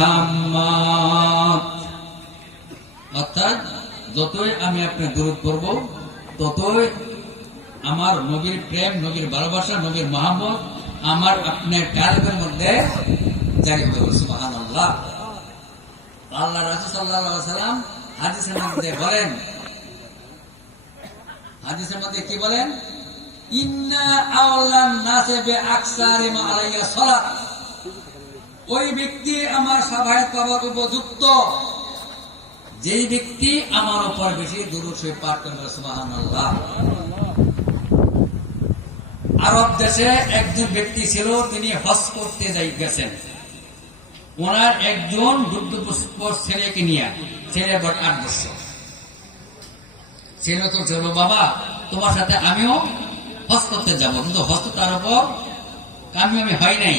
মুহাম্মদ। অর্থাৎ যতই আমি আপনার দরুদ পড়ব ততই আমার নবীর প্রেম, নবীর ভালোবাসা, নবীর মোহাম্মদ আমার আপনার কালবের মধ্যে জারি হবে। সুবহানাল্লাহ। আল্লাহ রাসূল সাল্লাল্লাহু আলাইহি ওয়াসাল্লাম হাদিসের মধ্যে বলেন, হাদিসের মধ্যে কি বলেন? ইন্না আওলান নাসে বিআকসারিম আলাইয়া সালাত। ওই ব্যক্তি আমার সাফায়াত পাবার উপযুক্ত যেই ব্যক্তি আমার উপর বেশি দুরূদ শরীফ পাঠ করবে। সুবহানাল্লাহ। আরব দেশে একজন ব্যক্তি ছিল, তিনি হজ করতে গেছেন। ওনার একজন দুগ্ধপুষ্পর ছেলেকে নিয়ে, ছেলে 8 বছর। ছেলে তো ছিল, বাবা তোমার সাথে আমিও হজ করতে যাবো, কিন্তু হজ তো তার উপর আমি হয় নাই,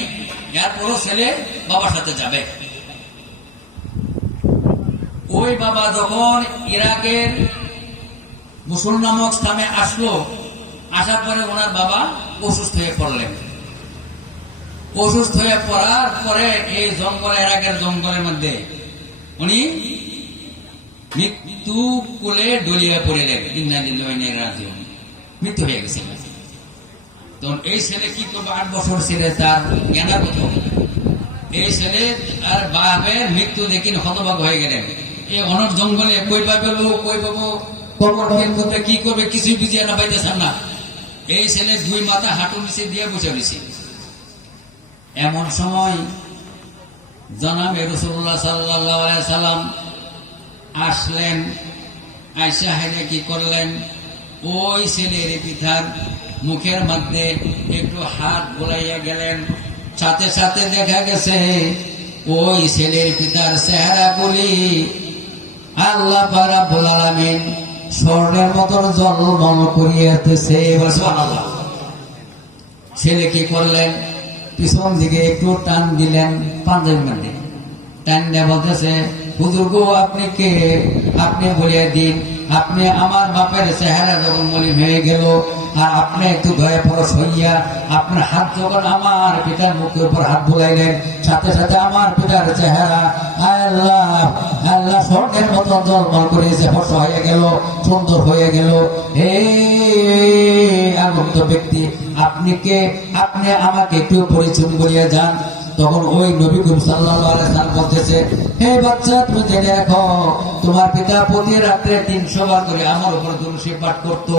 এরপরও ছেলে বাবার সাথে যাবে। ওই বাবা যখন ইরাকের মুসুল নামক স্থানে আসলো, আসার পরে ওনার বাবা অসুস্থ হয়ে পড়লেন। অসুস্থ হয়ে পড়ার পরে এই জঙ্গলে, ইরাকের জঙ্গলের মধ্যে উনি মৃত্যু কোলে ডলিয়ে পড়লেন। ইন্না লিল্লাহি ওয়া ইন্না ইলাইহি রাজিউন। মৃত্যু হয়ে গেছে। তখন এই ছেলে কি করবে? 8 বছর ছেলে, তার জ্ঞানের কথা। এই ছেলে আর বাপের মৃত্যু দেখি হতবাক হয়ে গেলেন। এই অনর জঙ্গলে কই পাবে লোক, কই পাবো কবর করবে, কি করবে কিছুই বুঝিয়ে না পাইতেছেন না। এই ছেলে 2 মাথা হাঁটু নিচে দিয়ে বসে রয়েছে। এমন সময় জনাবে রাসূলুল্লাহ সাল্লাল্লাহু আলাইহি সাল্লাম আসলেন। আয়েশা হাইরে কি করলেন? ওই ছেলের পিতার মুখের মধ্যে একটু হাত বোলাইয়া গেলেন। সাথে সাথে দেখা গেছে ওই ছেলের পিতার চেহারাগুলি আল্লাহ রাব্বুল আলামিন স্বর্ণের মতন জলমল করিয়াতেছে। সুবহানাল্লাহ। ছেলে কি করলেন? পিছন দিকে একটু টান দিলেন, পাঞ্জাবি মানে টান দিয়ে বলতেছে, হুজুর গো আপনি কে? আপনি বলিয়া দিন, আপনি আমার বাপের চেহারা যখন মলিন হয়ে গেল আর আপনি একটু দয়া পরশ হইয়া আপনার হাত যখন আমার পিতার মুখের উপর হাত বুলাইলেন, সাথে সাথে আমার পিতার চেহারা আল্লাহ আল্লাহ স্বর্ণের মতো জলমল করেছে, হস হয়ে গেল, সুন্দর হয়ে গেল। আগত ব্যক্তি আপনি কে? আপনি আমাকে একটু পরিচয় বলিয়া যান। তখন ওই নবী সাল্লাল্লাহু আলাইহি ওয়াসাল্লাম বলতেছে, হে বাচ্চা তুমি জেনে রাখো, তোমার পিতা প্রতি রাত্রে 300 বার করে আমার উপর দুরূদ শরীফ পাঠ করতো।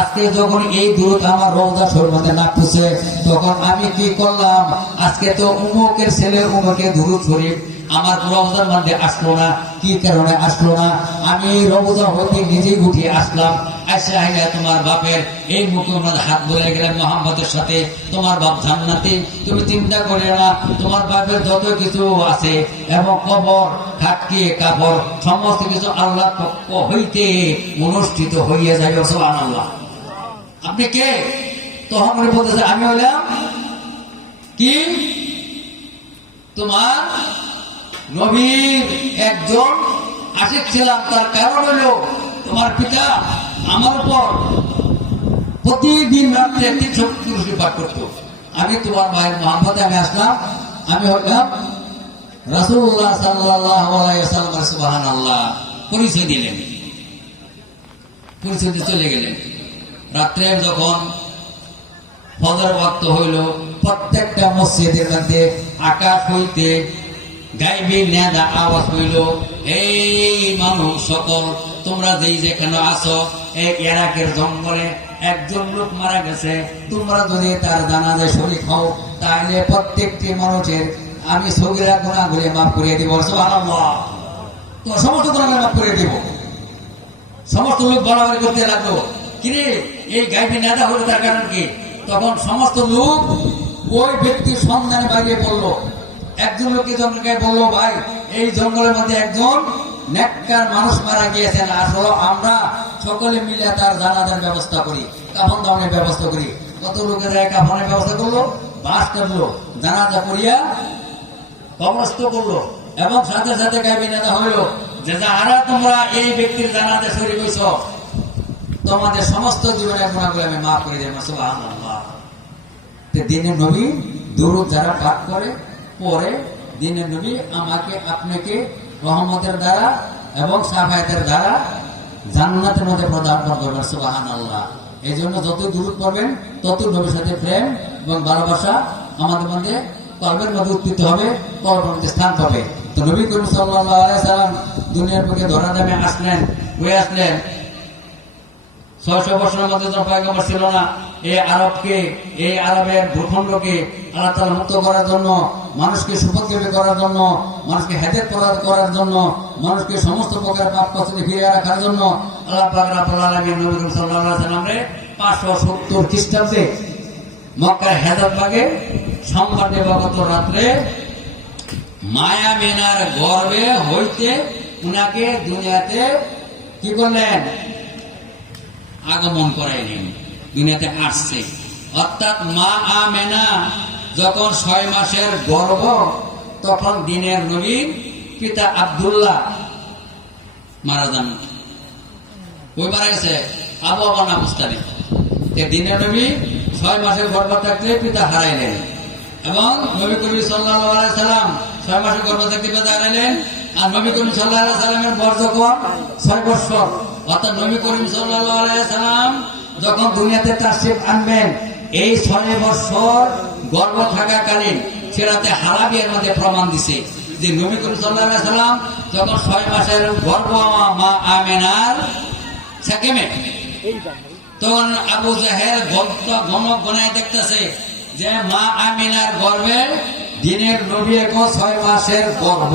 আজকে যখন এই দুরূদ আমার রওজা শরীফের মধ্যে নামতেছে, তখন আমি কি করলাম? আজকে তো উমুকের ছেলে উমুকে দুরূদ শরীফ আমার রওজার মধ্যে আসলো না। কি কারণে আসলো না? আমি রওজা হতে নিজেই উঠিয়ে আসলাম। আয়েশা হাইয়া তোমার বাপের এই মুখের মধ্যে হাত বলে গেলেন মোহাম্মদের সাথে, তোমার বাপ জান্নাতে। তুমি চিন্তা করে না, তোমার বাপের যত কিছু আছে এবং কবর, খাটকি, কাপড় সমস্ত কিছু আল্লাহর পক্ষ হইতে অনুষ্ঠিত হইয়া যাবে। সুবহানাল্লাহ। আপনি কে? তখন উনি বলতেছে, আমি হইলাম কি তোমার নবীর একজন আশিক ছিলাম। তার কারণ হলো তোমার পিতা আমার উপর প্রতিদিন রাত্রে 300 দুরূদ শরীফ পাঠ করতো। আমি তোমার ভাইয়ের মোহাম্মদে আমি আসলাম, আমি হলাম রাসূলুল্লাহ সাল্লাল্লাহু আলাইহি ওয়াসাল্লাম। সুবহানাল্লাহ। পরিচয় দিলেন, পরিচয় দিয়ে চলে গেলেন। রাত্রে যখন ফজর ওয়াক্ত হইল, প্রত্যেকটা মসজিদের মধ্যে আকাশ হইতে গাইবি নেদা আওয়াজ হইল, এই মানুষ সকল তোমরা যেখানে আছো, এই ইরাকের জঙ্গলে একজন লোক মারা গেছে, তোমরা যদি তার জানাজায় শরীক হও তাহলে প্রত্যেকটি মানুষের আমি সগীরা গুনাহগুলি মাফ করিয়ে দিব। সুবহানাল্লাহ। তো সমস্ত গুনাহ মাফ করিয়ে দিব। সমস্ত লোক বলাবলি করতে লাগলো, কিরে এই গাইবি নেদা হলো, তার কারণ কি? তখন সমস্ত লোক ওই ব্যক্তির সন্ধানে বাইরে পড়লো। একজন লোককে জঙ্গলকে বললো, ভাই এই জঙ্গলের মধ্যে একজন নেককার মানুষ মারা গিয়েছেন, আসলে আমরা সকলে মিলে তার জানাজার ব্যবস্থা করি, কাফন দাফনের ব্যবস্থা করি। কত লোকের কাফনের ব্যবস্থা করলো, বাস করলো, জানাজা করিয়া কবরস্থ করলো এবং সাথে সাথে গাইবি নেতা হইল যে যারা তোমরা এই ব্যক্তির জানাজা শরীক হইছ, তোমাদের সমস্ত জীবনের গুনাহগুলো আমি মাফ করে দেব। সুবহানাল্লাহ। দিনে নবী দুরূদ যারা পাঠ করে পরে দিনের নবী আমাকে আপনাকে রহমতের দ্বারা এবং সাফায়াতের দ্বারা জান্নাতের মধ্যে প্রদান করবেন। সুবহানাল্লাহ। এই জন্য যত দূরত পড়বেন তত নবীর সাথে প্রেম এবং ভালোবাসা আমাদের মধ্যে কলবের মধ্যে উত্থিত হবে, কলবের মধ্যে স্থান পাবে। তো নবী করিম সাল্লাল্লাহু আলাইহি সাল্লাম দুনিয়ার বুকে ধরা দামে আসলেন, হয়ে আসলেন। 600 বছরের মধ্যে তো পয়গম্বর ছিল না। এই আরবকে, এই আরবের ভূখণ্ডকে আল্লাহ তাআলা মুক্ত করার জন্য, মানুষকে সুপথগামী করার জন্য, মানুষকে হেদায়েত করার জন্য, মানুষকে সমস্ত প্রকার পাপ কষ্টে ফিরিয়ে রাখার জন্য আল্লাহ পাক রব্বুল আলামিন নবী করিম সাল্লাল্লাহু আলাইহি সাল্লামকে 570 খ্রিস্টাব্দে মক্কার হেদায়েতবাগে সোমবার দিবাগত রাত্রে মায়া মেনার গর্ভে হইতে উনাকে দুনিয়াতে কি করলেন? আগমন করাইলেন, দুনিয়াতে আসছে। অর্থাৎ মা আমেনা যখন 6 মাসের গর্ভ, তখন দিনের নবীর পিতা আব্দুল্লাহ মারা যান। ওই মারা গেছে আবু আবান আবুস্তানি। দিনের নবী 6 মাসের গর্ভ থাকতে পিতা হারাইলেন এবং নবী করিম সাল্লাল্লাহু আলাইহি সাল্লাম 6 মাসের গর্ভ থাকতে পিতা হারাইলেন। আর নবী করিম সাল্লাল্লাহু আলাইহি সাল্লামের বয়স যখন 6 বছর, অর্থাৎ নবী করিম সাল্লাল্লাহু আলাইহি সাল্লাম যখন দুনিয়াতে তাশরীফ আনবেন, এই 6 বছর গর্ভ থাকাকালীন সিরাতে হারাবিয়ার মধ্যে প্রমাণ দিছে যে নবী করিম সাল্লাল্লাহু আলাইহি সাল্লাম যখন 6 মাসের গর্ভ মা আমেনার সেকেমে, তখন আবু জাহেল গণক গণায় দেখতেছে যে মা আমিনার গর্ভে দিনের নবী এখন 6 মাসের গর্ভ,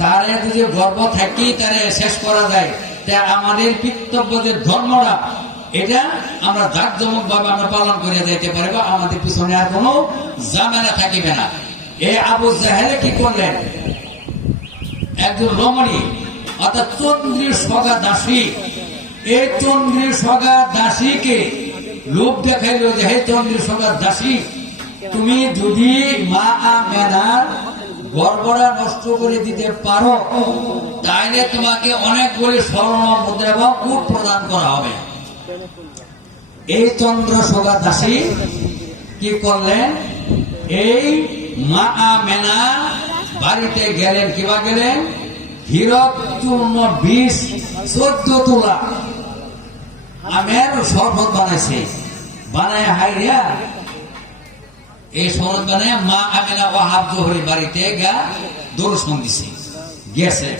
তারে যদি গর্ভ থাকি তারে শেষ করা যায়, তা আমাদের পিতৃব্য যে ধর্মটা এটা আমরা জাঁকজমক ভাবে আমরা পালন করে যেতে পারবো, আমাদের পিছনে আর কোনো ঝামেলা থাকিবে না। এই আবু জাহেলে কি করলেন? একজন রমণী অর্থাৎ চন্দ্রীর সগা দাসী, এই চন্দ্রীর সগা দাসীকে লোক দেখাইল যে হে চন্দ্রীর সগা দাসী, তুমি যদি মা আমেনার গর্ভটা নষ্ট করে দিতে পারো তাইলে তোমাকে অনেকগুলি স্বর্ণ মুদ্রা এবং উট প্রদান করা হবে। এই চন্দ্র সগা দাসী কি করলেন? এই মা আমেনা বাড়িতে গেলেন। কিবা গেলেন? হীরক চূর্ণ 14 তোলা আমের শরবত বানাইছে, বানায় হাইরিয়া এই শরবত বানায় মা আমেনা ওয়াহাব জোহরি বাড়িতে গা দর্শন দিছে। গেছে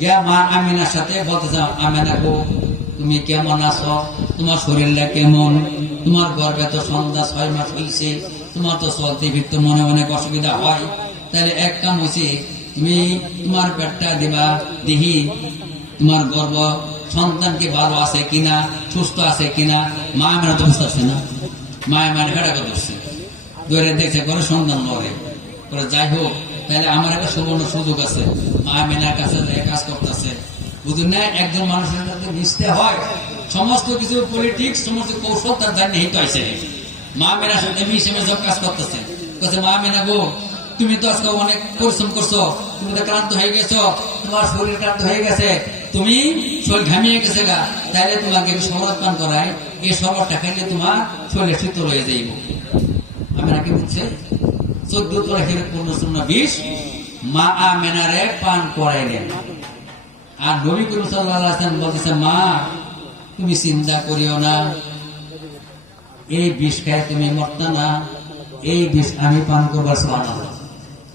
গিয়া মা আমিনার সাথে বলতেছে, আমেনা গো তুমি কেমন আছো? তোমার শরীরটা কেমন? তোমার গর্ভে তো সন্ধ্যা 6 মাস হয়েছে, তোমার তো চলতে ফিরতে মনে অনেক অসুবিধা হয়, তাহলে এক কাম হয়েছে তুমি তোমার পেটটা দিবা, দেখি তোমার গর্ভ সন্তান কি ভালো আছে কিনা, সুস্থ আছে কিনা। মা আমেনা তো বুঝতে পারছে না, মা আমেনা হেডাকে ধরছে, ধরে দেখছে করে সন্তান লড়ে করে। যাই হোক, তাহলে আমার একটা সুবর্ণ সুযোগ আছে, মা আমেনার কাছে কাজ করতেছে। বুঝুন না, একজন মানুষের সাথে মিশতে হয়, সমস্ত কিছু পলিটিক্স সমস্ত কৌশল তার জানি হিত হয়েছে। মা আমেনার সাথে মিশে সব কাজ করতেছে। মা আমেনা গো তুমি তো আজকে অনেক পরিশ্রম করছো, তুমি তো ক্লান্ত হয়ে গেছো, তোমার শরীর ক্লান্ত হয়ে গেছে, তুমি শরীর ঘামিয়ে গেছে গা, তাইলে তোমাকে শরবত পান করায়, এই শরবতটা খাইলে তোমার শরীরে শীতল হয়ে যাইব। আমেনা কি বলছে? 14 তোলা হীরক পূর্ণ শূন্য 20 মা আমেনারে পান করাইলেন। আর নবী করিম সাল্লাল্লাহু আলাইহি ওয়াসাল্লাম বলতেছে, মা তুমি চিন্তা করিও না, এই বিষ খায় তুমি মরতা না, এই বিষ আমি পান করবার। সুবহানাল্লাহ।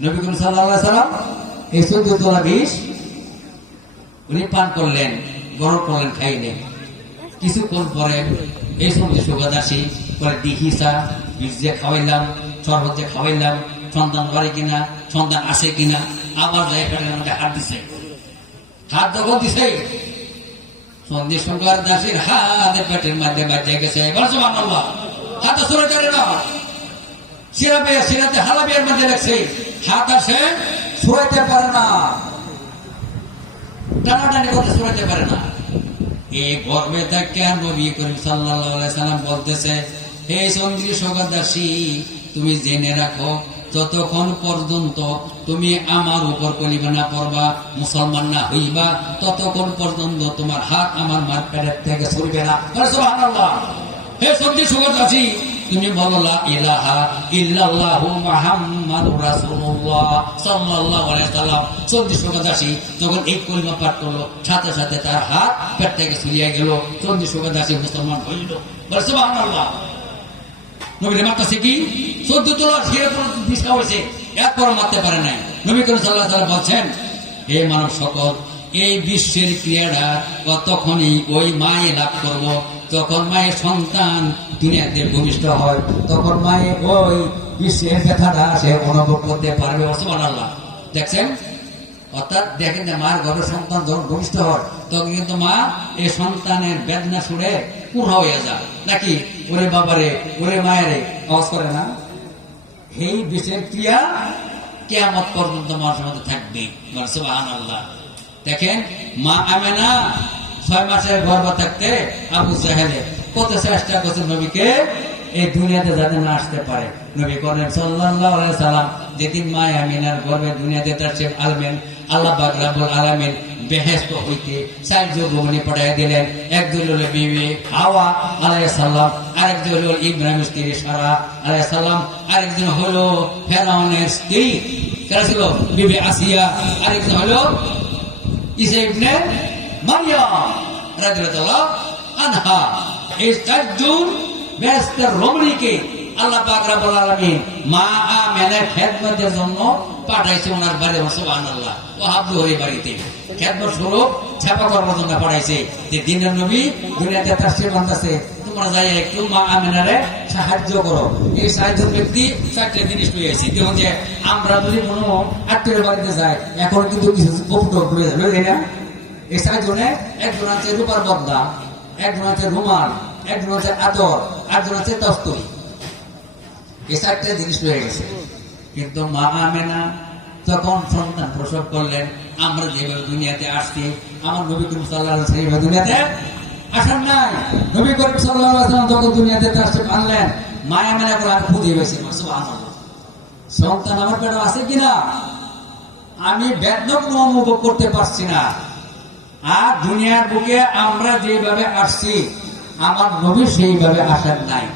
নবী করিম সাল্লাল্লাহু আলাইহি ওয়াসাল্লাম এই 14 তোলা 20 উনি পান করলেন, গরম করলেন, খাইলেন। কিছুক্ষণ পরে এই সন্ধ্যে সুগাদাসী পরে দিহিসা বিষ দিয়ে খাওয়াইলাম, শরবত দিয়ে খাওয়াইলাম, সন্তান করে কিনা, সন্তান আসে কিনা, আবার যাই ফেলেন আমাকে হাত দিছে। হাত যখন দিছে সন্ধে সুগার দাসীর হাতের পেটের মধ্যে বাজিয়ে গেছে। সুবহানাল্লাহ। হাতে সরে যাবে না, সিরাতে হালাবিয়ার মধ্যে লাগছে, হাত আসে সরাইতে পারে না, টানাটানি করতে সরাইতে পারে না। এই গর্বে থাকে নবী করিম সাল্লাল্লাহু আলাইহি সাল্লাম বলতেছে, হে চন্দ্রী সগদাসী তুমি জেনে রাখো, যতক্ষণ পর্যন্ত তুমি আমার উপর কলিমা না পড়বা, মুসলমান না হইবা, ততক্ষণ পর্যন্ত তোমার হাত আমার মার পেটের থেকে সরবে না। সুবহানাল্লাহ। হে চন্দ্রী সগদাসী তুমি বলো লা ইলাহা ইল্লাল্লাহু মুহাম্মাদুর রাসূলুল্লাহ সাল্লাল্লাহু আলাইহি ওয়াসাল্লাম। 40 টাকা দাসী যখন এই কলিমা পাঠ করলো, সাথে সাথে তার হাত পেট থেকে ছুঁয়ে গেল, 40 টাকা দাসী মুসলমান হইল। বলে সুবহানাল্লাহ। নবীর মারতেছে কি 14 তলার ছিঁড়ে দিশা হয়েছে, এরপর মারতে পারে নাই। নবী করিম সাল্লাল্লাহু আলাইহি ওয়াসাল্লাম বলছেন, হে মানব সকল, এই বিশ্বের ক্রিয়াটা তখনই ওই মায়ে লাভ করব যখন মায়ের সন্তান দুনিয়াতে ভূমিষ্ঠ হয়, তখন মায়ে ওই বিশ্বের ব্যথাটা সে অনুভব করতে পারবে। সুবহানাল্লাহ। দেখছেন, অর্থাৎ দেখেন যে মার গর্ভে সন্তান যখন ভূমিষ্ঠ হয় তখন কিন্তু মা এই সন্তানের বেদনা শুনে পুরা হয়ে যায় নাকি, ওরে বাবারে ওরে মায়েরে আওয়াজ করে না। এই বিশ্বের ক্রিয়া কিয়ামত পর্যন্ত মানুষের মধ্যে থাকবে। সুবহানাল্লাহ। দেখেন, মা আমেনা 6 মাসের গর্ভ থাকতে আবু জাহেলে কত চেষ্টা করছে নবীকে এই দুনিয়াতে যাতে না আসতে পারে। নবী করিম সাল্লাল্লাহু আলাইহি সাল্লাম যেদিন মা আমিনার গর্ভে দুনিয়াতে তাশরীফ আনলেন, আল্লাহ পাক রব্বুল আলামিন বেহেশত হইতে 4 যুবককে পাঠিয়ে দিলেন। একজন হলো বিবি হাওয়া আলাইহিস সালাম, আরেকজন হলো ইব্রাহিমের স্ত্রী সারা আলাইহিস সালাম, আরেকজন হলো ফেরাউনের স্ত্রী কারা ছিল বিবি আসিয়া, আরেকজন হলো ঈসা ইবনে মারইয়াম রাদিয়াল্লাহু আনহা। এই 4 জন বেহেশতের রমণীকে আল্লাহ পাক রব্বুল আলামিন মা আমেনার খেদমতের জন্য পাঠাইছে ওনার বাড়ি। সুবহানাল্লাহ। ওয়াহাবুর বাড়িতে খেদমত স্বরূপ ছাপা করার জন্য পাঠাইছে যে দিনের নবী দুনিয়াতে তাশরীফ আনতেছে, তোমরা যাই একটু মা আমেনারে সাহায্য করো। এই 4 জন ব্যক্তি 4টা জিনিস পেয়েছে। দেখুন যে আমরা যদি কোনো আত্মীয়ের বাড়িতে যাই, এখন কিন্তু কিছু কপুটক লয়ে না। এই 4 জনে, একজন আছে রূপার বদলা, একজন আছে রুমাল, একজন আছে আতর, একজন আছে তস্তরি। এই 4টা জিনিস রয়ে গেছে। কিন্তু মা আমেনা তখন সন্তান প্রসব করলেন, আমরা যেভাবে দুনিয়াতে আসছি, আমার নবী করিম সাল্লাল্লাহু আলাইহি ওয়াসাল্লাম দুনিয়াতে আসেন নাই। নবী করিম সাল্লাল্লাহু আলাইহি ওয়াসাল্লাম যখন দুনিয়াতে তাশরীফ আনলেন, মা আমেনা করে আর খুঁজে পেয়েছে। সুবহানাল্লাহ। সন্তান আমার পেটে আছে কিনা আমি বেদনা অনুভব করতে পারছি না। আর দুনিয়ার বুকে আমরা যেভাবে আসছি, আমার নবী সেইভাবে আসেন নাই।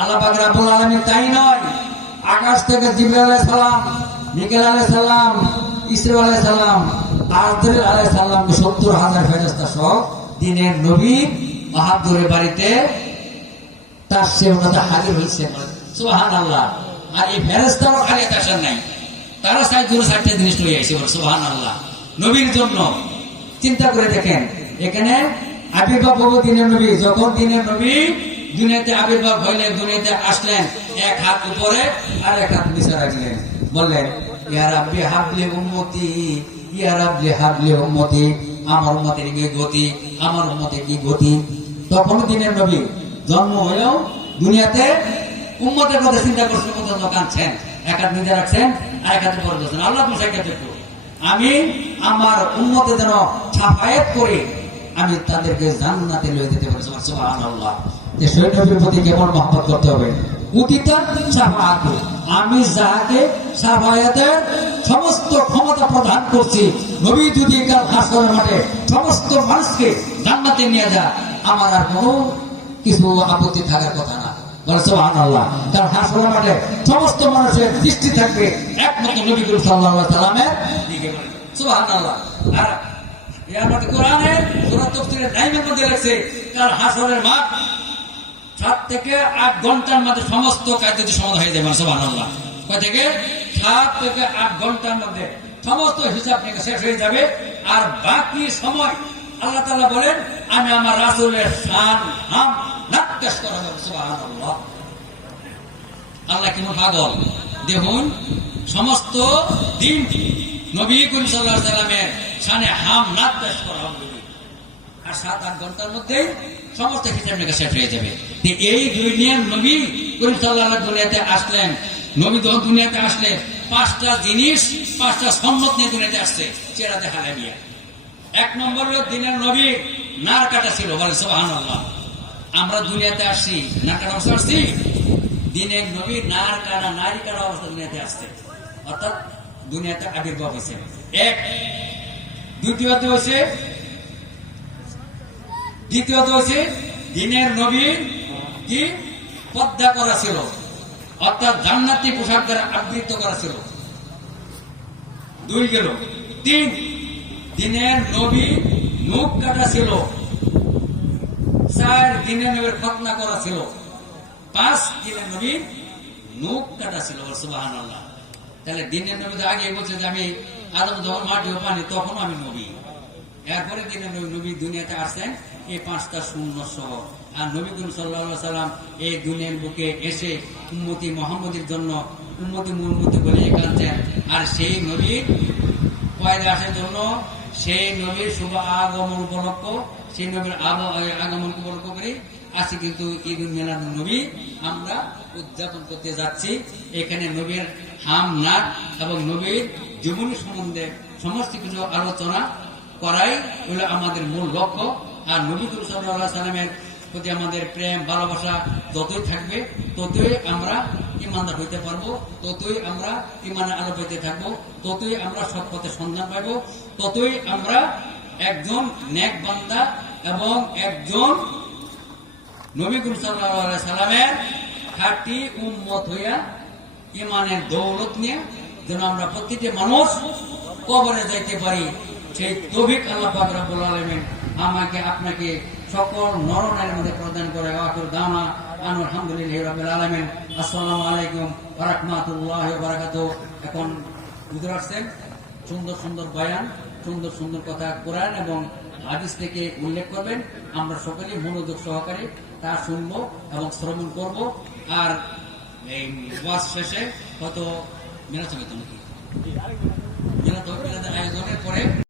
আল্লাহ পাক রব্বুল আলামিন তাই নয়, আকাশ থেকে জিবরাইল আলাইহিস সালাম, মিকাইল আলাইহিস সালাম, ইসরাফিল আলাইহিস সালাম, আজরাইল আলাইহিস সালাম 70,000 ফেরেশতা সহ দিনের নবী বাহাদুরের বাড়িতে তার সেবকতা হাজির হয়েছে। সুবহানাল্লাহ। আর এই ফেরেশতাও খালি আসেন নাই, তারা 4টা জিনিস লইয়া আইছে। সুবহানাল্লাহ। নবীর জন্য চিন্তা করে দেখেন, এখানে আবির্ভাব হবো দিনের নবী। যখন দিনের নবী দুনিয়াতে আবির্ভাব হইলেন, দুনিয়াতে আসলেন, 1 হাত উপরে আর 1 হাত নিচে রাখলেন, বললেন ইয়া রাব্বি হাবলি উম্মতি, ইয়া রাব্বি হাবলি উম্মতি। আমার উম্মতের কি গতি, আমার উম্মতের কি গতি। তখন দিনের নবী জন্ম হয়েও দুনিয়াতে উম্মতের কথা চিন্তা করছেন, কত কাঁদছেন, 1 হাত নিজে রাখছেন আর 1 হাত উপরে বলছেন, আল্লাহ আমি আমার উম্মতের যেন ছাফায়াত করে আমি তাদেরকে জান্নাতে লয়ে যেতে পারি। সুবহানাল্লাহ। যে সেই নবীর প্রতি কেমন মহব্বত করতে হবে। উতিতা শাফাআত, আমি যাকে শাফায়াতের সমস্ত ক্ষমতা প্রদান করছি, নবী যদি কাল হাসরের মাঠে সমস্ত মানুষকে জান্নাতে নিয়ে যায়, আমার আর কোনো কিছু আপত্তি থাকার কথা না। সুবহানাল্লাহ। কারণ হাসরের মাঠে সমস্ত মানুষের দৃষ্টি থাকবে একমাত্র নবী করিম সাল্লাল্লাহু আলাইহি সাল্লামের দিকে। সুবহানাল্লাহ। আর এর মধ্যে কোরআনে সূরা তাফসীরের টাইমের মধ্যে লেখছে, কারণ হাসরের মাঠ 7 থেকে 8 ঘন্টার মধ্যে সমস্ত কার্য সমাধান হয়ে যাবে। সুবহানাল্লাহ। কয় থেকে 7 থেকে 8 ঘন্টার মধ্যে সমস্ত হিসাব নিকাশ শেষ হয়ে যাবে। আর বাকি সময় আল্লাহ তাআলা বলেন, আমি আমার রাসূলের শান নাম নাক্কাশ করাবো। সুবহানাল্লাহ। আল্লাহ কেমন পাগল দেখুন, সমস্ত দিন নবী করিম সাল্লাল্লাহু আলাইহি সাল্লামের শানে হাম নাক্কাশ করা হবে। আর 7-8 ঘন্টার মধ্যে সমস্ত হিসাব নিকাশ শেষ হয়ে যাবে। এই দুনিয়ার নবী করিম সাল্লাল্লাহু আলাইহি দুনিয়াতে আসলেন। নবী যখন দুনিয়াতে আসলেন, 5টা জিনিস, 5টা সুন্নাত নিয়ে দুনিয়াতে আসছে। চেহারাতে হালালিয়া। 1 নম্বর হলো দিনের নবী নার কাটা ছিল। বলে সুবহানাল্লাহ। আমরা দুনিয়াতে আসছি নার কাটা অবস্থা আসছি, দিনের নবী নার কাটা নারী কাটা অবস্থা দুনিয়াতে আসছে, অর্থাৎ দুনিয়াতে আবির্ভাব হয়েছে। 1। দ্বিতীয়ত হয়েছে দিনের নবী কি পর্দা করা ছিল, অর্থাৎ জান্নাতি পোশাক দ্বারা আবৃত করা ছিল। 2 গেল। 3, দিনের নবী মুখ কাটা ছিল। 4, দিনের নবীর খতনা করা ছিল। 5, দিনের নবী মুখ কাটা ছিল। সুবহানাল্লাহ। তাহলে দিনের নবী আগে বলছে যে আমি আদম যখন মাটি ও পানি তখন আমি নবী। এরপরে দিনের নবী দুনিয়াতে আসছেন এই 5টা শূন্য সহ। আর নবী করিম সাল্লাল্লাহু আলাইহি সাল্লাম এই দুনিয়ার বুকে এসে উম্মতি মুহাম্মদের জন্য উম্মতি মুহাম্মতি বলে কাঁদছেন। আর সেই নবীর পয়দা আসার জন্য সেই নবীর শুভ আগমন উপলক্ষ, সেই নবীর আগমন উপলক্ষ করে আজকে কিন্তু ঈদুল মিলাদুন নবী আমরা উদযাপন করতে যাচ্ছি। এখানে নবীর হাম নাক এবং নবীর জীবনী সম্বন্ধে সমস্ত কিছু আলোচনা করাই হলো আমাদের মূল লক্ষ্য। আর নবী করিম সাল্লাল্লাহু আলাইহি সাল্লামের প্রতি আমাদের প্রেম ভালোবাসা যতই থাকবে ততই আমরা ইমানদার হইতে পারবো, ততই আমরা ইমানের আলো পেতে থাকবো, ততই আমরা সৎ পথে সন্ধান পাইব, ততই আমরা একজন নেক বান্দা এবং একজন নবী করিম সাল্লাল্লাহু আলাইহি সাল্লামের খাঁটি উম্মত হইয়া ইমানের দৌলত নিয়ে যেন আমরা প্রতিটি মানুষ কবরে যাইতে পারি, সেই তৌফিক আল্লাহ পাক রব্বুল আলামিন আমাকে আপনাকে সকল নরনারীর মধ্যে প্রদান করে। আখির দাওয়ানা আলহামদুলিল্লাহি রাব্বিল আলামিন। আসসালামু আলাইকুম ওয়া রাহমাতুল্লাহি ওয়া বারাকাতুহু। এখন হুজুর আসছেন, সুন্দর সুন্দর বয়ান, সুন্দর সুন্দর কথা কোরআন এবং হাদিস থেকে উল্লেখ করবেন। আমরা সকলেই মনোযোগ সহকারে তা শুনবো এবং শ্রবণ করব। আর এই ওয়াজ শেষে হয়তো মেরাজ হবে নাকি